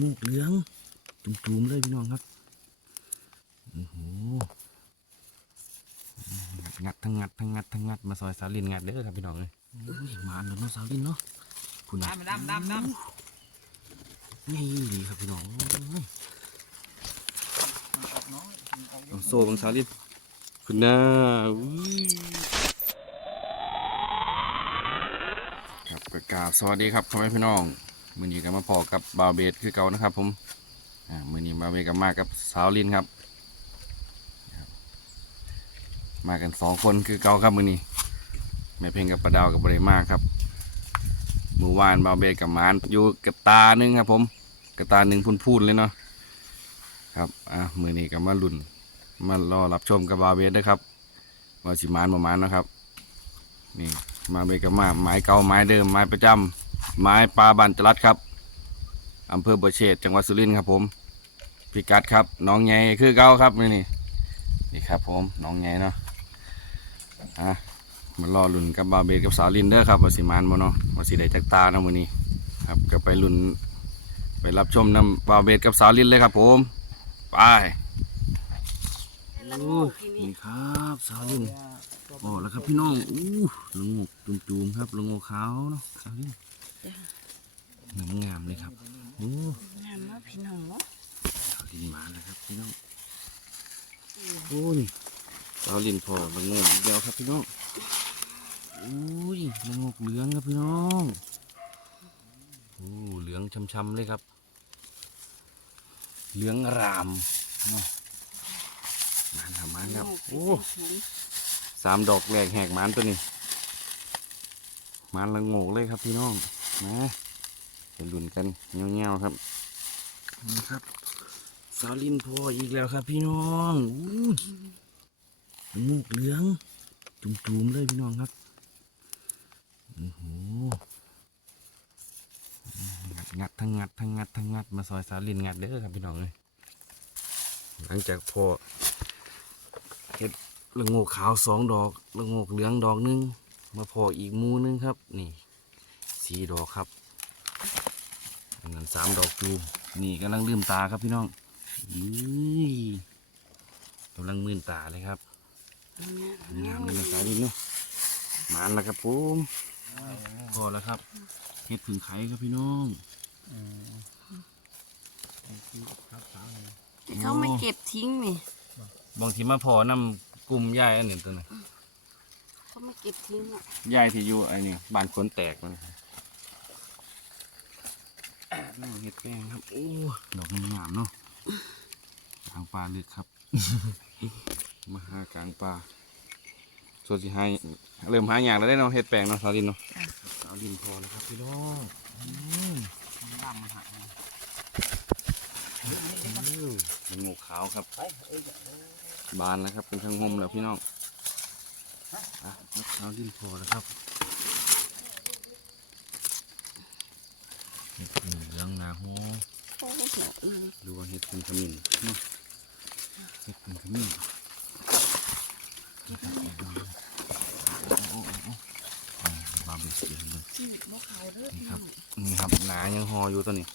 งูเหลือง จุ่มๆเลยพี่น้องครับโอ้โหงัดทั้งงัดทั้งงัดทั้งงัดมาซอยสาลินงัดเด้อครับพี่น้องเลยโอ้ยหมาแล้วเนาะสาลินเนาะคุณน่ะดำดำดำดำนี่ดีครับพี่น้องโอ้ยออกน้อยออกเยเอาอะโซ่บังสาลินคุณน่าอุ้ยครับกกราบสวัสดีครับพ่อแม่พี่น้อง มือนี้ก็มาพอกับบาเบสคือเก่านะครับ ผมมือนี้บาเบสก็มากับสาวลินครับ มากันสองคนคือเก่าครับมือนี้แม่เพ่งกับประดาวกับบริมาครับเมื่อวานบาเบสกับมานอยู่กระตาหนึงครับ ผมกระตาหนึ่งพูนๆเลยเนาะครับอะมือนี้ก็มาลุ่นมารอรับชมกับบาเบด้วยครับว่าสิมานประมาณนะครับ นี่มาเบกับมาไม้เก่าไม้เดิมไม้ประจำ ไม้ปลาบันจรัดครับอำเภอบัวเชษจังหวัดสุรินทร์ครับผมพิกัดครับน้องใหญ่คือเก่าครับนี่นี่นี่ครับผมน้องใหญ่เนาะอะมารอลุ่นกับบาเบสกับสาวลินเด้อครับวาสิมานบ่เนาะวาสิได้จักตาเนาะมื้อนี้ครับก็ไปลุ่นไปรับชมน้ำบาเบสกับสาวลินเลยครับผมไปโอ้นี่ครับสาวลินโอ้แล้วครับพี่น้องอู้ละโงกจุ่มๆครับละโงกขาวเนาะสาวลิน งามงามๆเลยครับโอ้งามมากพี่น้องเนาะสาวลินมาแล้วครับพี่น้องโอ้นี่สาวลินพอละโงกอีกแล้วครับพี่น้องอุ้ยละโงกเหลืองครับพี่น้องโอ้เหลืองช้ำๆเลยครับ เหลืองอรามเนาะมาแล้วมาแล้วโอ้สามดอกแหลกแหกหมันตัวนี้หมันละโงกเลยครับพี่น้อง นะเป็นรุ่นกันเงี้ยวๆครับนี่ครับสาลินพออีกแล้วครับ พี่น้องอู้ยละโงกเหลือง จุ่มๆเลยพี่น้องครับโอ้โหงัดทั้งงัดทั้งงัดทั้งงัดมาซอยสาลินงัดเด้อครับพี่น้องเลยหลังจากพอเละโงกขาวสองดอกละโงกเหลืองดอกหนึง มาพออีกมูหนึงครับ นี่ สี่ดอกครับอันนั้นสามดอกจูนี่กำลังลืมตาครับพี่น้องอุ้ยกำลังมื่นตาเลยครับงามเลยนะสายดินเนาะหมานแล้วครับผมพอแล้วครับเห็ดผึ่งไข่ครับพี่น้องครับสาวเลยแต่เขาไม่เก็บทิ้งนี่บางทีมาพอนำกลุ่มยายอันนี้ตัวนี้เขาไม่เก็บทิ้งอะยายที่อยู่ไอ้นี่บ้านคนแตกมันครับ น้องเห็ดแป้งครับ โอ้ดอกงามๆเนาะกลางป่าลึกครับ มาหากลางป่าส่วนสิให้เริ่มหาอย่างแล้วได้เนาะเห็ดแป้งเนาะสาวดินเนาะสาวดินพอแล้วครับพี่น้องอืมดำมันหักเป็นงูขาวครับ บานแล้วครับเป็นทางหมแล้วพี่น้องอะครับสาวดินพอแล้วครับ เห็ดพึ่งเหลืองนาโฮหรือว่าเห็ดพึ่งขมิ้นเนาะเห็ดพึ่งขมิ้นบาร์บีคิวเลยที่มะขาวเด้อนี่ครับนี่ครับหนายังหออยู่ตัวนี้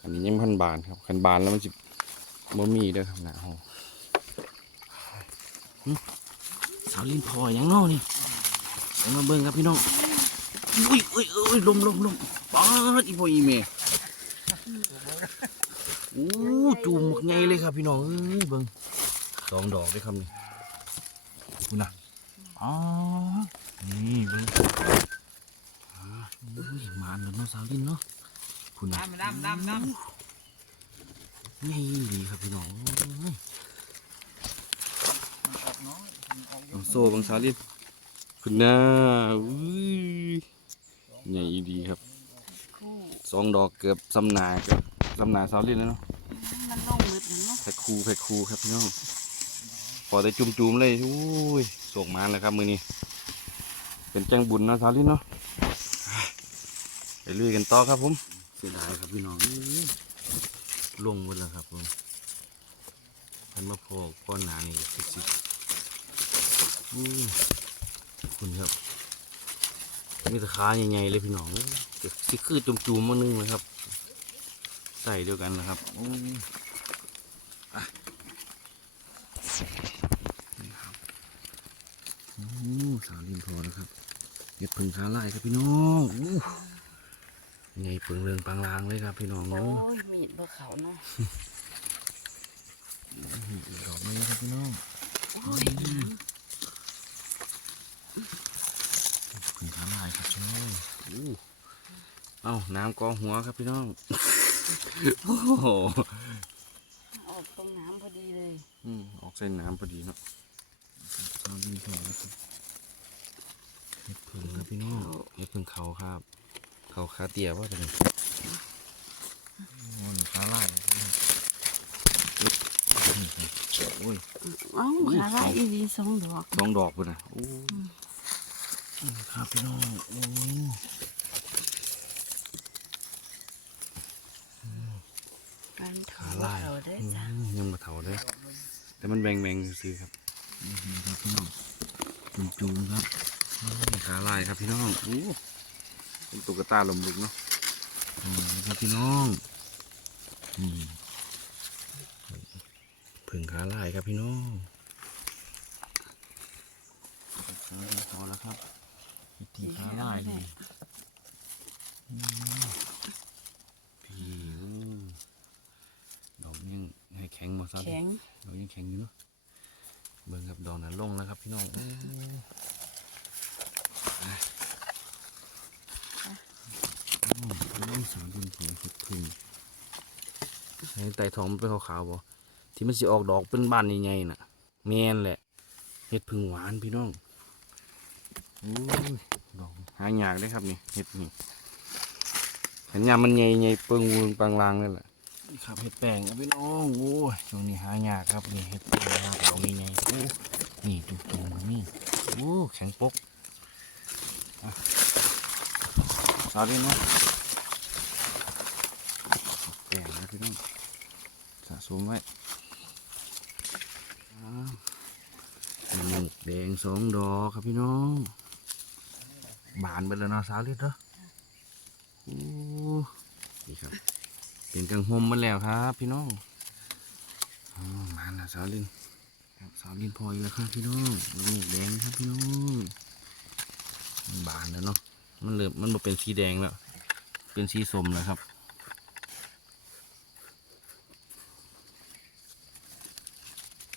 อันนี้ยังพันบานครับคันบานแล้วมันจะบ่มีเด้อครับหนาหอสาวลินพอยังเนอนี่เดี๋ยวมาเบิ่งครับพี่น้อง อุ้ยอุ้ยอุ้ยลมลมลมป้าดอีพ่ออีเมโอ้จูมหมกไงเลยครับพี่น้องเอ้ยเบิ่งสองดอกด้วยครับนี่คุณน่ะอ๋อนี่เบิ่งอ่าอุ้ยหมานแล้วเนาะสาวลินเนาะคุณน่ะดำดำดำดนี่ดีครับพี่น้องเอ้ยำออกน้อยออกเยเอาอะโซ่บังสาลินคุณน่าอุ้ย ใหญ่ดีครับคู่สองดอกเกือบสำนาเกือบสำนาสาลินแล้วเนาะมันต้องมืดนะเนาะแพ็คคูแพ็คคูครับพี่น้องพอได้จุ่มๆเลยอุ้ยส่งมาแล้วครับมือนี้ เป็นแจ้งบุญเนาะสาลินเนาะไปลุยกันต่อครับผมเสียดายครับพี่น้องเอ้ยล่วงหมดแล้วครับผมทันมาพอก้อนหนานี่สิสิอุ้ยขอบคุณครับ มีแตะขาใหญ่ๆเลยพี่น้องเอ้ยสิคือจุ่มๆมานึงเลยครับสส่เดียวกันนะครับโอ้อะนี่ครับโอ้สาวลินพอแล้วครับเห็ดพึ่งขาลายครับพี่น้องอู้ใหญ่ปึงเรืองปังลางเลยครับพี่น้องโอ้เนาะยมีดบ่เขาเนาะอีกดอกนึงครับพี่น้อง โอ้ย พึ่งขาลายครับพี่น้องอู้ เอ้าน้ำกองหัวครับพี่น้อง โอ้โหออกตรงน้ำพอดีเลย อืมออกเส้นน้ำพอดีเนาะสาวลินพอแล้วครับเห็ดพึ่งครับพี่น้องเห็ดพึ่งเขาครับ เขาขาเตี่ยว่าจะเป็นโอ้ยขาลายโอ้ยเอ้าขาลายอีดีสองดอกสองดอกเลยนะโอ้ครับพี่น้องโอ้การถอ ขา ด ลาย เขาได้ อื จ้ะ มยังมาเถาเลยแต่ มันแบงแบงๆซื้อๆครับนี่ครับพี่น้องจุ่มจุ่มๆครับนี่ขาลายครับพี่น้องโอ้เป็นตุ๊กตาลมลุกเนาะอืมครับพี่น้องนี่ผึ่งขาลายครับพี่น้องพอแล้วครับพิธีขาลายเลย พี่อู้ดอกยังให้แข็งมาซะแข็งดอกยังแข็งอยู่เนาะเบิ่งครับดอกนั้นลงแล้วครับพี่น้องอู้อะอืมโอ้ยสามเป็นผงสุดพึ่งให้ไต่ทองมันเป็นขาวๆบ่ที่มันสิออกดอกเป็นบานใหญ่ๆน่ะแม่นแหละเห็ดพึ่งหวานพี่น้องโอ้ยดอกหายากเลยครับนี่เห็ดนี่เห็นยามมันใหญ่ใหญ่เปิงวงปังลางนั่นแหละ นี่ครับเห็ดแป้งครับพี่น้องโอ้ยช่วงนี้หายากครับนี่เห็ดแป้งดอกใหญ่ๆโอ้นี่จุ่มๆนี่โอ้แข็งปกอะเอาดิเนาะแป้งนะพี่น้องสะสมไว้หนึ่งแดงสองดอกครับพี่น้องบานไปแล้วเนาะสาวลิดเนาะ โอ้นี่ครับ เป็น กังหมมาแล้วครับ พี่น้องอมาแล้วสาวลินสาวลินพออีกแล้วครับพี่น้องลูกแดงครับพี่น้องมันบานแล้วเนาะมันเริ่มมันมาเป็นสีแดงแล้ว เป็นสีส้มแล้วครับ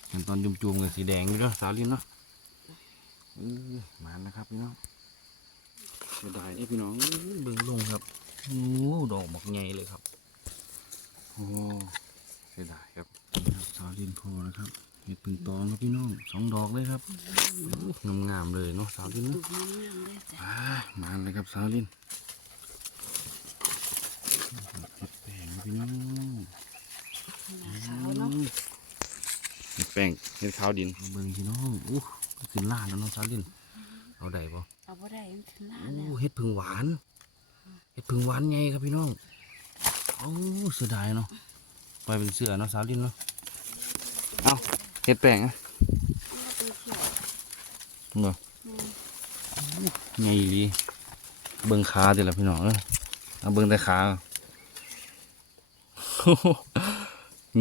เห็นตอนจุ่มๆกับสีแดงอยู่เนาะสาวลินเนาะมาแล้วครับพี่น้องเสียดายนี่พี่น้องเบิ่งลงครับโอ้ดอกหมอกใหญ่เลยครับ อ้เสียดายครับนี่ครับสาวดินโพนะครับเห็ดพึ่งตองครับพี่น้องสองดอกเลยครับงามงามๆเลยเนาะสาวดินดูเนาะงามๆเลยจ้ะอ่ามาเลยครับสาวดินเห็ดแป้งครับพี่น้องหน้าขาวเนาะเห็ดแป้งเห็ดขาวดินมาเบิ่งพี่น้องอู้ขึ้นล่าแล้วเนาะสาวดินเอาได้ปะเอาบ่ได้มันขึ้นหน้าโอ้แล้วเห็ดพึ่งหวานเห็ดพึ่งหวานไงครับพี่น้อง โอ้เสียดายเนาะไปล่อยเป็นเสือเนาะสาวดินเนาะเอาเห็ดแป้งอะเนเขียวเนาะไงดีเบิ่งขาเดี๋ยวละพี่น้องเอ้ยเอาเบิ่งแต่ขา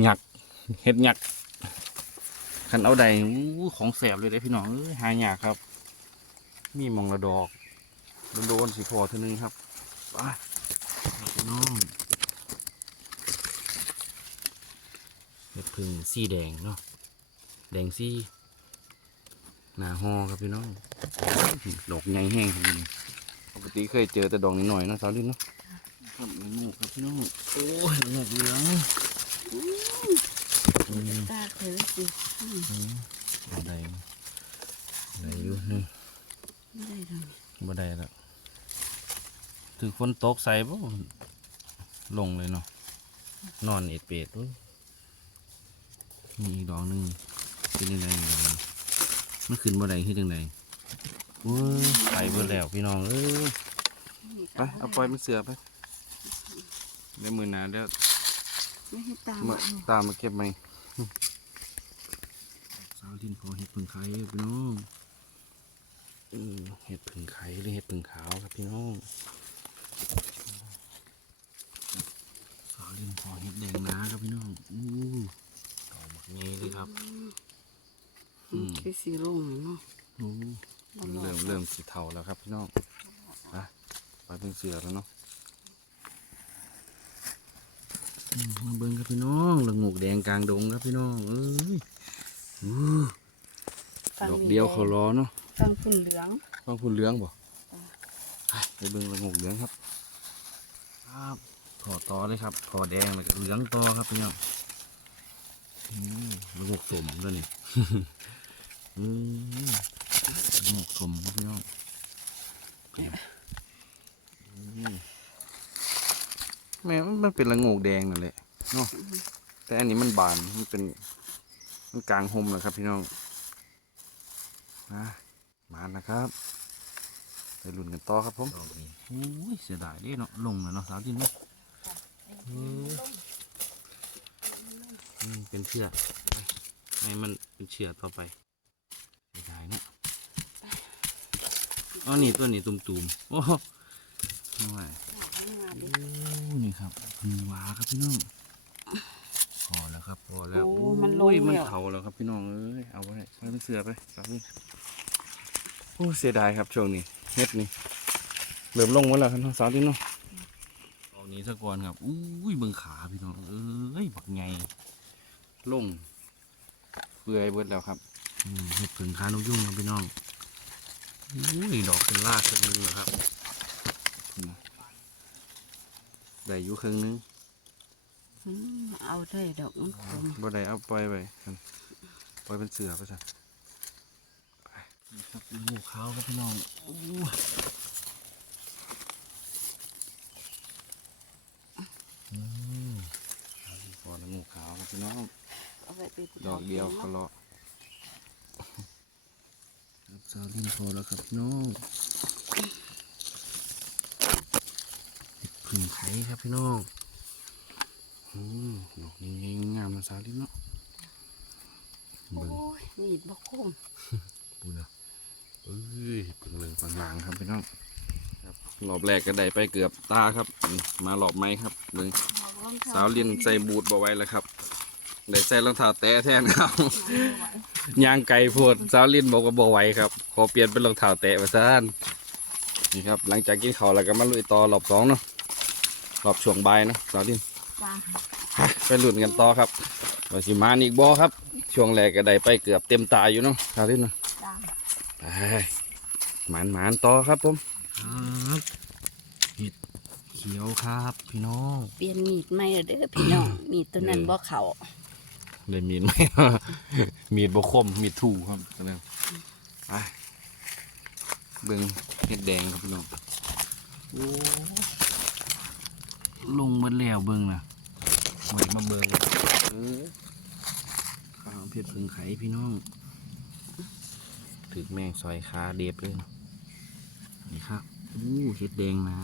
หยักเห็ดหยักขันเอาใดอู้ของแสบเลยเด้พี่น้องเอ้ยหายากครับ มีมองละดอกโดนสิพอเท่านึงครับไปน้อง เห็ดพึ่งสีแดงเนาะแดงสีหนาหอครับพี่น้องดอกใหญ่แห้งครับพี่ปกติเคยเจอแต่ดอกนิดหน่อยๆเนาะสาวลินเนาะครับละโงกครับพี่น้องโอ้ยละโงกเหลืองอืมตาเขือสิอะไรอะไรอยู่นี่ไม่ได้ดอกบ่ได้แล้วถือฝนตกใส่บ่ลงเลยเนาะนอนเอ็ดเป็ดโอ้ย มีอีกดอกหนึงเป็นยังไงอยู่นี่มันขึ้นบ่ได้คือจังไดโอ้ยไปเบิดแล้วพี่น้องเอ้ยไปเอาปล่อยมันเสือไปเดี๋ยวมือหนาเดี๋ยวไม่ให้ตามมาเอาตามมาเก็บไหมสาวดินพอเห็ดผึ่งไข่เด้อพี่น้องเออเห็ดผึ่งไข่หรือเห็ดผึ่งขาวครับพี่น้องสาวดิลินพอเห็ดแดงนาครับพี่น้องอู้ดอกบัก นี้เลยครับอืมคือสีรุ่งเนาะอู้บ่มันรอดเริ่มเริ่มสีเทาแล้วครับพี่น้องไปไปเป็นเสือแล้วเนาะอืมมาเบิ่งครับพี่น้องละงูกแดงกลางดงครับพี่น้องเอ้ยอู้ฟังดอกเดียวเขารอเนาะฟังฝุ่นเหลืองฟังพูนเหลืองบ่ไปเบิ่งละงูกเหลืองครับครับถอต่อเลยครับถอแดงแล้วก็เหลืองต่อครับพี่น้องอื มละงูกสมด้วยนี่อืมละงูกสมครับพี่น้องอืมแม่มันเป็นละงูกแดงนั่นแหละเนาะแต่อันนี้มันบานมันเป็นมันกลางหมแล้วครับพี่น้องนะมานะครับไปลุ้นกันต่อครับผมโอ้ยเสียดายเด้เนาะลงแล้วเนาะสาวดินเนาะอืมอืม เป็นเชือกให้มันเป็นเชือกต่อไปเสียดายเนาะอ๋อนี่ตัวนี้ตุ่มๆโอ้โหไม่ไหวโอ้นี่ครับพึ่งหวาครับพี่น้องพอแล้วครับพอแล้วโอ้มันลงโอ้ยมันแล้วเผาแล้วครับพี่น้องเอ้ยเอาไว้ไว้เป็นเสือไปครับนี่โอ้เสียดายครับช่วงนี้เฮ็ดนี่เริ่มลงหมดแล้วครับน้องสาวที่น้องออกนี้ซะก่อนครับอุ้ยเบิ่งขาพี่น้องเอ้ยบักไง ลงเปื่อยเบิดแล้วครับอืมเห็ดผึ่งคานกยุ่งครับพี่น้องอุ้ยดอกเป็นลากขึ้นนึงแล้วครับได้อยู่ครึ่งหนึงอืมเอาได้ดอกมันคมบ่ได้เอาปล่อยไปกันปล่อยเป็นเสือไปจ้ะไปนี่ครับงูขาวครับพี่น้องอู้อืมพอแล้วงูขาว ครับพี่น้องเอาไปเป็นดอกเดียวก็เลาะครับซาลินพอแล้วครับพี่น้องเห็ดผึ่งไข่ครับพี่น้องอืมดอกนี้งามนะซาลินเนาะโอ้เบิ่งยมีดบ่คมปูนะเอ้ยเพิ่งเรื่องลางๆครับพี่น้องครับรอบแรกก็ได้ไปเกือบตาครับอืมมารอบไม้ครับเบิ่งสาวเลียนใส่บูทบ่ไว้แล้วครับ เลยใส่รองเท้าแตะแทนครับยางไก่โพดสาวเลียนบอกว่าบ่ไหวครับขอเปลี่ยนเป็นรองเท้าแตะมาซะท่านนี่ครับ หลังจากกินข้าวแล้วก็มาลุยต่อรอบสองเนาะรอบช่วงบ่ายเนาะสาวเลียนจ้าไปลุ้นกันต่อครับว่าสิมาอีกบ่ครับ ช่วงแรกก็ได้ไปเกือบเต็มตาอยู่เนาะสาวเลียนเนาะจ้าไปหมานหมานต่อครับผมครับเห็ดเขียวครับ พี่น้อง เปลี่ยนมีดใหม่แล้วเด้อพี่น้อง มีดตัวนั้นบ่เข้า เลยมีดไหม มีดบกคมมีดถูครับตัวนึงไปเบิ่งเห็ดแดงครับพี่น้องโอ้ลงหมาแล้วเบิ่งนะหอยมาเบิ่งเออข้าวเผ็ดพึ่งไข่พี่น้องถึกแมงซอยขาเด็บเลยนี่ครับอู้เห็ดแดงนะ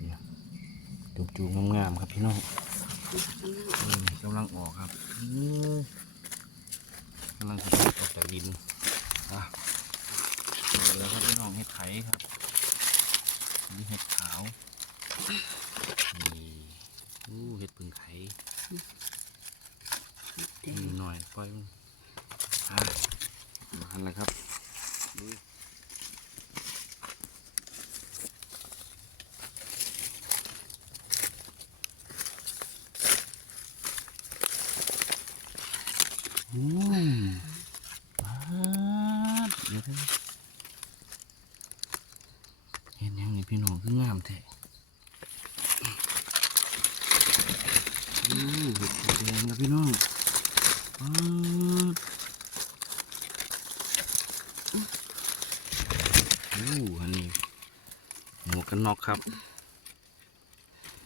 เนี่ยจูงๆงามๆครับพี่น้องอ กำลังออกครับกำลังจะออกจากดินอะแล้วครับพี่น้องเห็ดไข่ครับนี่เห็ดขาวนี่อู้เห็ดผึ่งไข่หน่อยปล่อยมันอะมาหันแล้วครับดูอู้ปาดเดี๋ยวนะเห็นยังนี่พี่น้องคืองามแท้อู้เห็ดแดงนะพี่น้องปาด อันนี้หมวกกันน็อกครับ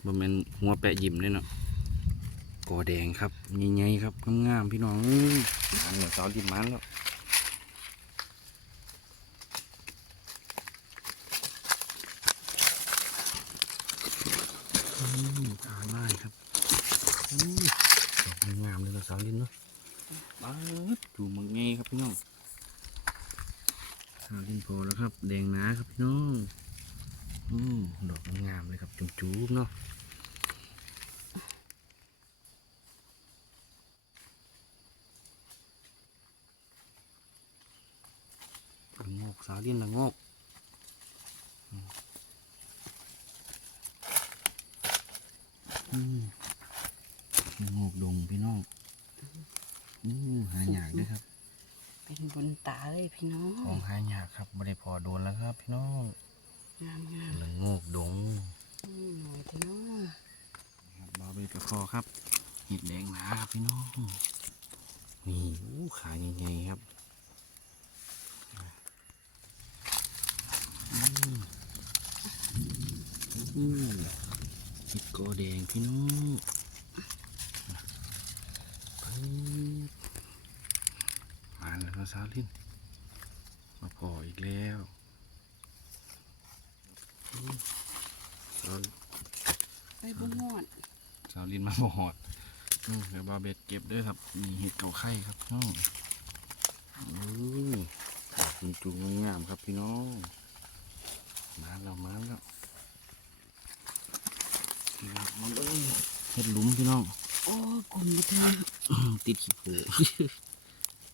บ่แม่นหัวแปะยิ้มเลยเนาะกอแดงครับใหญ่ๆครับงามๆพี่น้องอันเหนือสาวดินมันแล้ว ผมเนาะงอกสาเลีนละงอกงอกดงพี่น้องหายากนะครับ เป็นบนตาเลยพี่น้อง ของหายากครับไม่ได้พอโดนแล้วครับ พี่น้องงามงามงอกดง หน่อยพี่น้องครับบาเบกระคอครับเห็ดแดงหนาครับพี่น้อง นี่ขาใหญ่ๆครับอืมเห็ดโกแดงพี่น้องมาแล้วสาวลินมาพออีกแล้วอืมสาว ไปบุญหอด สาวลิน มาบหอดอืมเดี๋ยวบาเบ็ดเก็บด้วยครับมีเห็ดเก่าไข่ครับพี่น้องอือดอกจุงๆงามๆครับพี่น้องมาแล้วมาแล้วนี่ครับมันเอ้ยเห็ดหลุมพี่น้องโอ้กลมมาถึงติดขี้โผ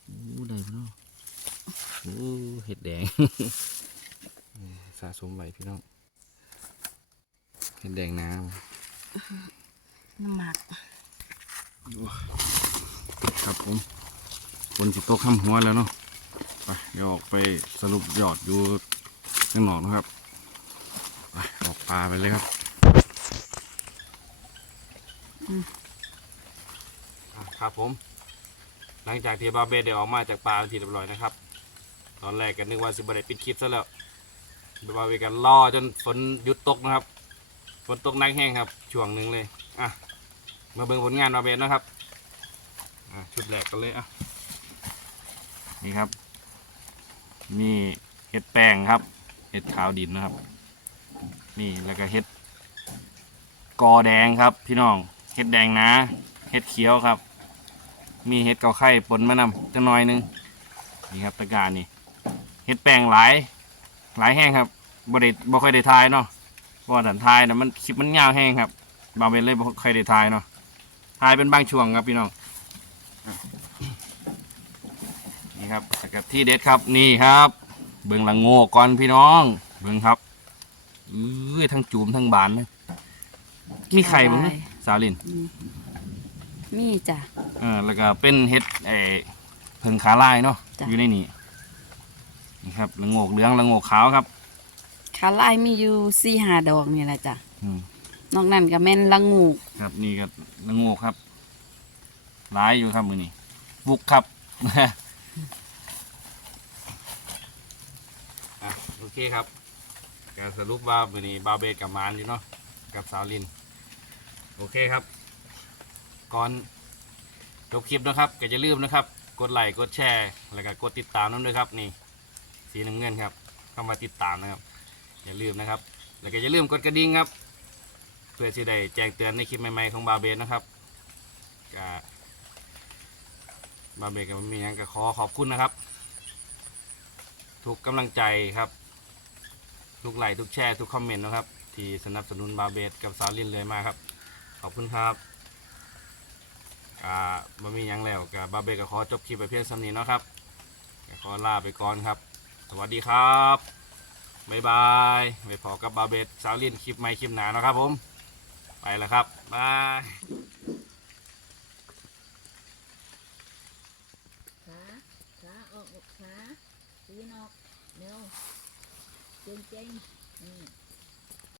โอ้ได้พี่น้องโอ้เห็ดแดงอืมสะสมไว้พี่น้องเห็ดแดงน้ำ น้ำหมักครับผมคนสิโต๊ะข้ามหัวแล้วเนาะไปเดี๋ยวออกไปสรุปยอดอยู่ข้างนอกนะครับไปออกปลาไปเลยครับอะครับผม หลังจากที่บาเบเดี๋ยวออกมาจากปลาเป็นที่เรียบร้อยนะครับ ตอนแรกก็นึกว่าสิบได้ปิดคลิปซะแล้วบาเบกันรอจนฝนหยุดตกนะครับฝนตกหนักแห้งครับ ช่วงหนึ่งเลยอะ มาเบิ่งผลงานบาเบนนะครับชุดแรกกันเลยอะนี่ครับ นี่เห็ดแป้งครับเห็ดขาวดินนะครับ นี่แล้วก็เห็ดกอแดงครับพี่น้องเห็ดแดงนะเห็ดเขียวครับ มีเห็ดเกาไข่ปนมานำจังน้อยนึงนี่ครับตะการนี่เห็ดแป้งหลายหลายแห้งครับบ่ได้บ่ค่อยได้ทายเนาะเพราะว่าถันทายนะมันคลิปมันยาวแห้งครับบางเวนเลยบ่ค่อยได้ทายเนาะ ทายเป็นบางช่วงครับพี่น้อง นี่ครับแล้วกับที่เด็ดครับนี่ครับ เบิ่งละโง่ก่อนพี่น้อง เบิ่งครับเอ้ยทั้งจูมทั้งบานเลยมีไข่มั้งเนี่ยสาวลินอืมมีจ้ะเออแล้วก็เป็นเห็ดเออเพิ่งขาลายเนาะจ้ะอยู่ในนี่นี่ครับละโงกเหลืองละโงกขาวครับขาลายมีอยู่สี่ห้าดอกนี่แหละจ้ะอืม นอกนั้นก็แม่นละงูครับ นี่ก็ละโงกครับ หลายอยู่ครับมือนี่บุกครับ อะโอเคครับการสรุปว่ามือนี้บาเบดกับมานอยู่เนาะกับสาวลิน โอเคครับ ก่อนจบคลิปนะครับก็จะลืมนะครับ กดไลค์กดแชร์แล้วก็กดติดตามนั่นด้วยครับ นี่ สีน้ำเงินครับเข้ามาติดตามนะครับ อย่าลืมนะครับ แล้วก็อย่าลืมกดกระดิ่งครับ เพื่อที่ได้แจ้งเตือนในคลิปใหม่ๆของบาเบนนะครับก็บบาเบนก็มีอย่างก็ขอขอบคุณนะครับ ทุกกำลังใจครับ ทุกไลค์ทุกแชร์ทุกคอมเมนต์นะครับ ที่สนับสนุนบาเบสกับสาวลินเลยมากครับ ขอบคุณครับอ่าบ่มีหยังแล้วกับบาเบสก็ขอจบคลิปไปเพียงสำนีเนาะครับขอลาไปก่อนครับ สวัสดีครับบ๊ายบายไปพอกับบาเบสสาวลินคลิปใหม่คลิปหนานะครับผม ไปแล้วครับบายขาขาออกขาตีนออกเร็วเจ๋งเจ๋งๆนี่